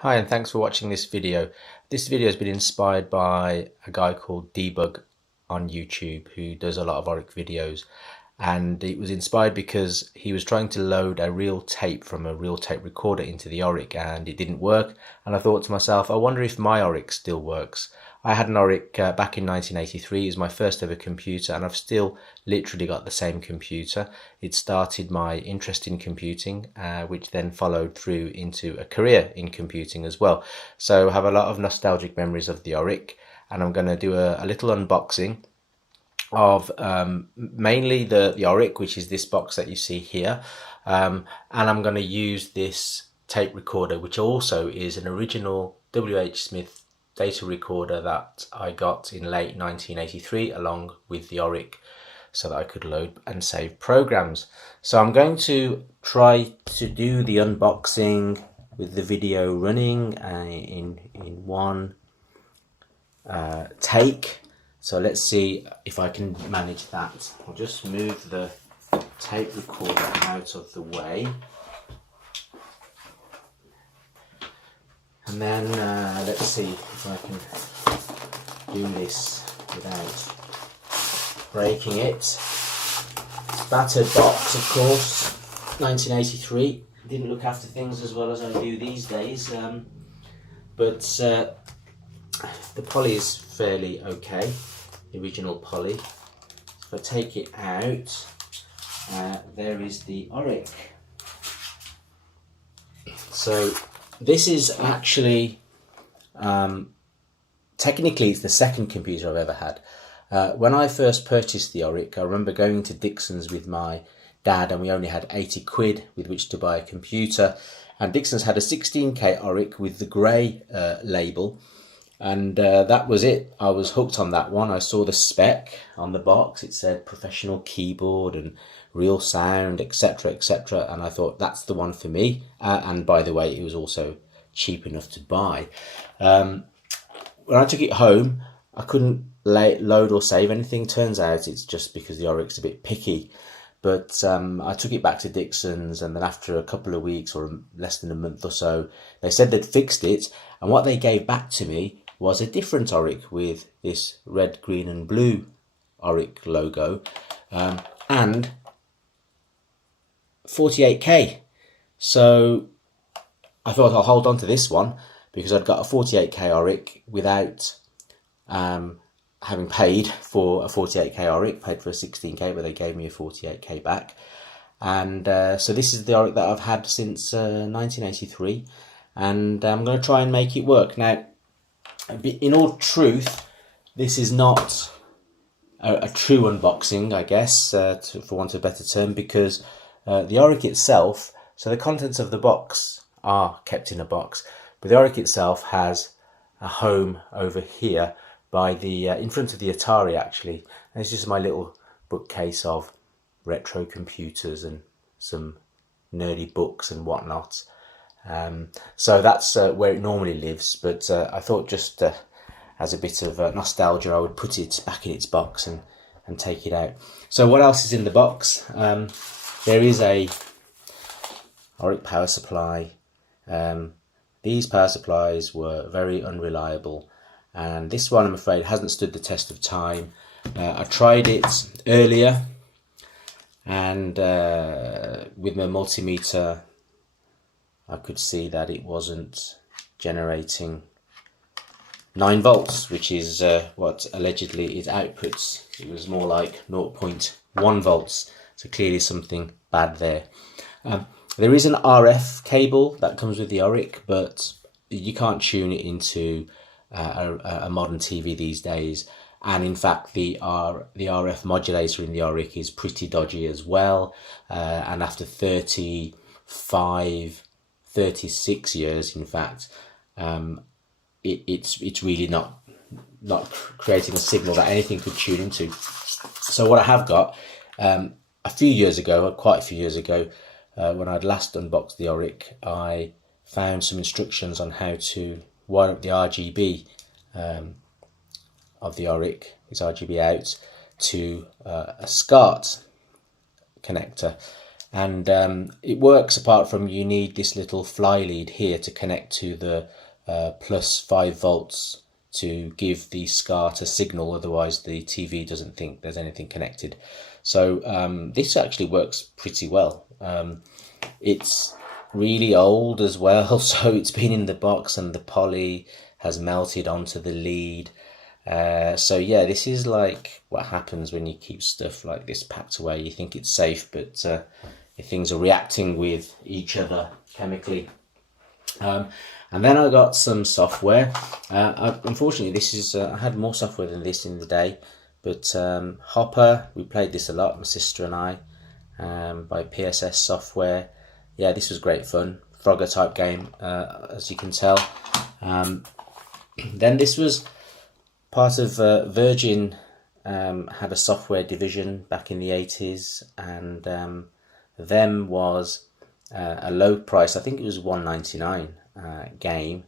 Hi, and thanks for watching this video. This video has been inspired by a guy called DBug on YouTube who does a lot of Oric videos, and it was inspired because he was trying to load a real tape from a real tape recorder into the Oric and it didn't work. And I thought to myself, I wonder if my Oric still works. I had an Oric back in 1983. It was my first ever computer, and I've still literally got the same computer. It started my interest in computing, which then followed through into a career in computing as well. So I have a lot of nostalgic memories of the Oric, and I'm going to do a little unboxing of mainly the Oric, which is this box that you see here, and I'm going to use this tape recorder, which also is an original W.H. Smith data recorder that I got in late 1983 along with the Oric, so that I could load and save programs. So I'm going to try to do the unboxing with the video running in one take. So let's see if I can manage that. I'll just move the tape recorder out of the way. And then let's see if I can do this without breaking it. It's battered box, of course, 1983. Didn't look after things as well as I do these days, but the poly is fairly okay, the original poly. If I take it out, there is the Oric. So this is actually, technically it's the second computer I've ever had. When I first purchased the Oric, I remember going to Dixon's with my dad, and we only had 80 quid with which to buy a computer. And Dixon's had a 16K Oric with the grey label, and that was it. I was hooked on that one. I saw the spec on the box. It said professional keyboard and real sound, etc., etc., and I thought that's the one for me. And by the way, it was also cheap enough to buy. When I took it home, I couldn't load or save anything. Turns out it's just because the Oric's a bit picky. But I took it back to Dixon's, and then after a couple of weeks or less than a month or so, they said they'd fixed it, and what they gave back to me was a different Oric with this red, green and blue Oric logo, and 48K. So I thought I'll hold on to this one because I'd got a 48K Oric without having paid for a 48K Oric, paid for a 16K, but they gave me a 48K back. And so this is the Oric that I've had since 1983, and I'm going to try and make it work. Now, in all truth, this is not a true unboxing, I guess, for want of a better term, because the Oric itself, so the contents of the box are kept in a box, but the Oric itself has a home over here by the in front of the Atari, actually. And it's just my little bookcase of retro computers and some nerdy books and whatnot. So that's where it normally lives, but I thought just as a bit of nostalgia, I would put it back in its box and take it out. So what else is in the box? There is a Oric power supply. These power supplies were very unreliable, and this one, I'm afraid, hasn't stood the test of time. I tried it earlier, and with my multimeter I could see that it wasn't generating 9 volts, which is what allegedly it outputs. It was more like 0.1 volts, so clearly something bad there. There is an RF cable that comes with the Oric, but you can't tune it into a modern TV these days. And in fact, the RF modulator in the Oric is pretty dodgy as well. And after 36 years, in fact, it's really not creating a signal that anything could tune into. So what I have got, quite a few years ago, when I'd last unboxed the Oric, I found some instructions on how to wire up the RGB of the Oric, its RGB out, to a SCART connector. And it works apart from you need this little fly lead here to connect to the plus 5 volts to give the SCART a signal, otherwise the TV doesn't think there's anything connected. So this actually works pretty well. It's really old as well, so it's been in the box and the poly has melted onto the lead. So yeah, this is like what happens when you keep stuff like this packed away. You think it's safe, but things are reacting with each other chemically. And then I got some software. Unfortunately, this is I had more software than this in the day, but Hopper, we played this a lot, my sister and I, by PSS Software. Yeah, this was great fun. Frogger type game, as you can tell. Then this was part of Virgin, had a software division back in the 80s, and them was a low price, I think it was $1.99 game.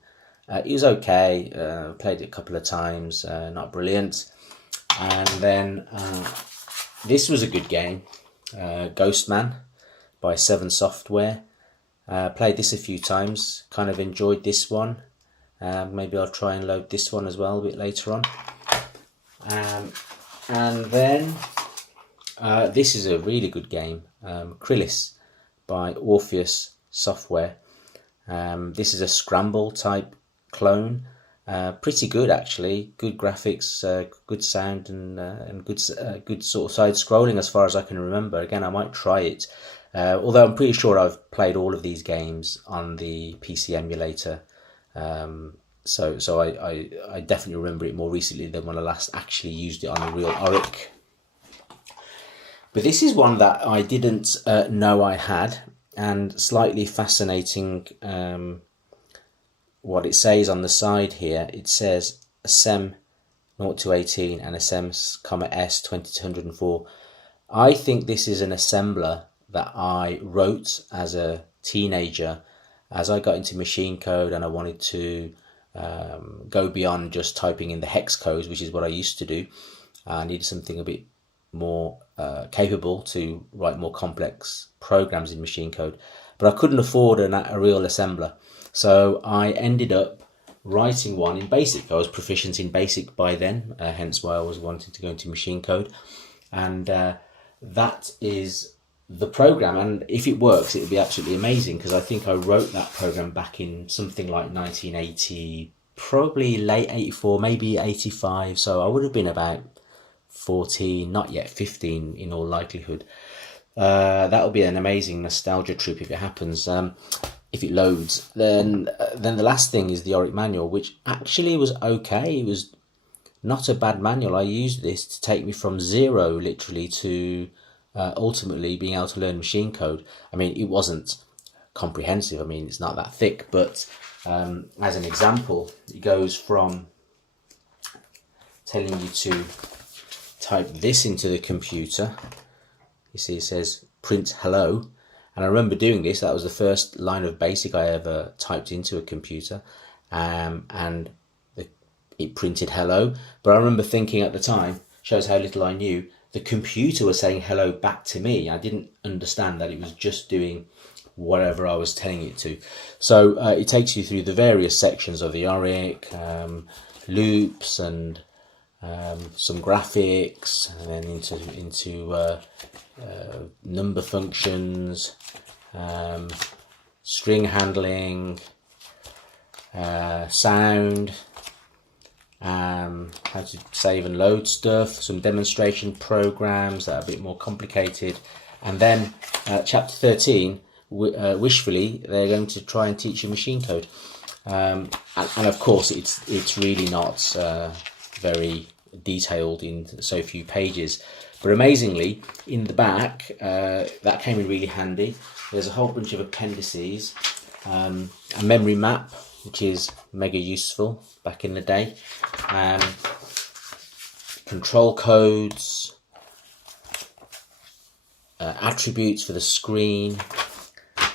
It was okay, played it a couple of times, not brilliant. And then this was a good game, Ghostman by 7 Software. Played this a few times, kind of enjoyed this one. Maybe I'll try and load this one as well a bit later on. And then this is a really good game, Krylis by Orpheus Software. This is a scramble type clone. Pretty good actually, good graphics, good sound, and good sort of side scrolling as far as I can remember. Again, I might try it, although I'm pretty sure I've played all of these games on the PC emulator. So I definitely remember it more recently than when I last actually used it on a real Oric. But this is one that I didn't know I had, and slightly fascinating. What it says on the side here, it says SEM 0 to 18 and SEM, S 20 to 104. I think this is an assembler that I wrote as a teenager, as I got into machine code and I wanted to go beyond just typing in the hex codes, which is what I used to do. I needed something a bit more capable to write more complex programs in machine code, but I couldn't afford a real assembler. So I ended up writing one in BASIC. I was proficient in BASIC by then, hence why I was wanting to go into machine code. And that is the program. And if it works, it would be absolutely amazing, because I think I wrote that program back in something like 1980, probably late 84, maybe 85. So I would have been about 14, not yet 15 in all likelihood. That will be an amazing nostalgia trip if it happens. If it loads, then the last thing is the Oric manual, which actually was okay. It was not a bad manual. I used this to take me from zero, literally, to ultimately being able to learn machine code. I mean, it wasn't comprehensive. I mean, it's not that thick, but as an example, it goes from telling you to type this into the computer. You see, it says print hello. And I remember doing this. That was the first line of BASIC I ever typed into a computer, and it printed hello. But I remember thinking at the time, shows how little I knew, the computer was saying hello back to me. I didn't understand that it was just doing whatever I was telling it to. So it takes you through the various sections of the Oric, loops and some graphics, and then into number functions, string handling, sound, how to save and load stuff, some demonstration programs that are a bit more complicated, and then chapter 13, wishfully, they're going to try and teach you machine code, and of course it's really not very detailed in so few pages. But amazingly, in the back, that came in really handy. There's a whole bunch of appendices, a memory map, which is mega useful back in the day, control codes, attributes for the screen.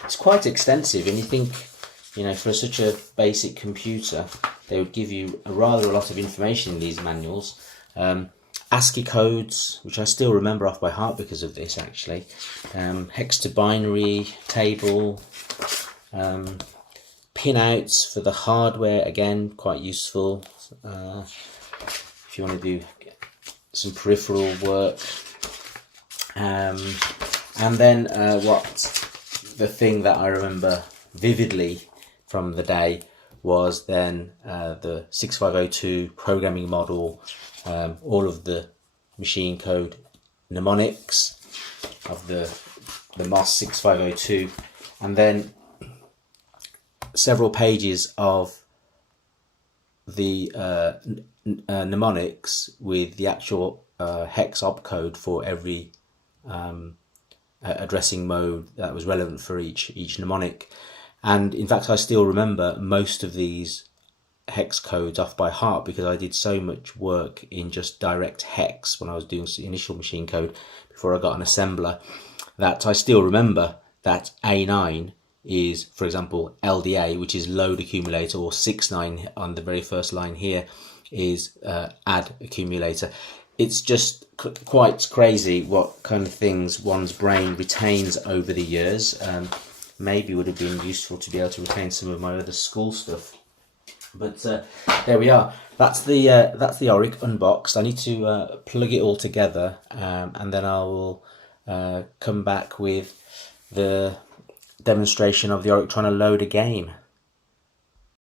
It's quite extensive, and you think, you know, for such a basic computer, they would give you a lot of information in these manuals. ASCII codes, which I still remember off by heart because of this actually. Hex to binary table, pinouts for the hardware, again quite useful if you want to do some peripheral work. And then the thing that I remember vividly from the day was then the 6502 programming model, all of the machine code mnemonics of the MOS 6502, and then several pages of the mnemonics with the actual hex opcode for every addressing mode that was relevant for each mnemonic. And in fact, I still remember most of these hex codes off by heart because I did so much work in just direct hex when I was doing initial machine code before I got an assembler, that I still remember that A9 is, for example, LDA, which is load accumulator, or 69 on the very first line here is add accumulator. It's just quite crazy what kind of things one's brain retains over the years. Maybe would have been useful to be able to retain some of my other school stuff. But there we are. That's the Oric unboxed. I need to plug it all together, and then I will come back with the demonstration of the Oric trying to load a game.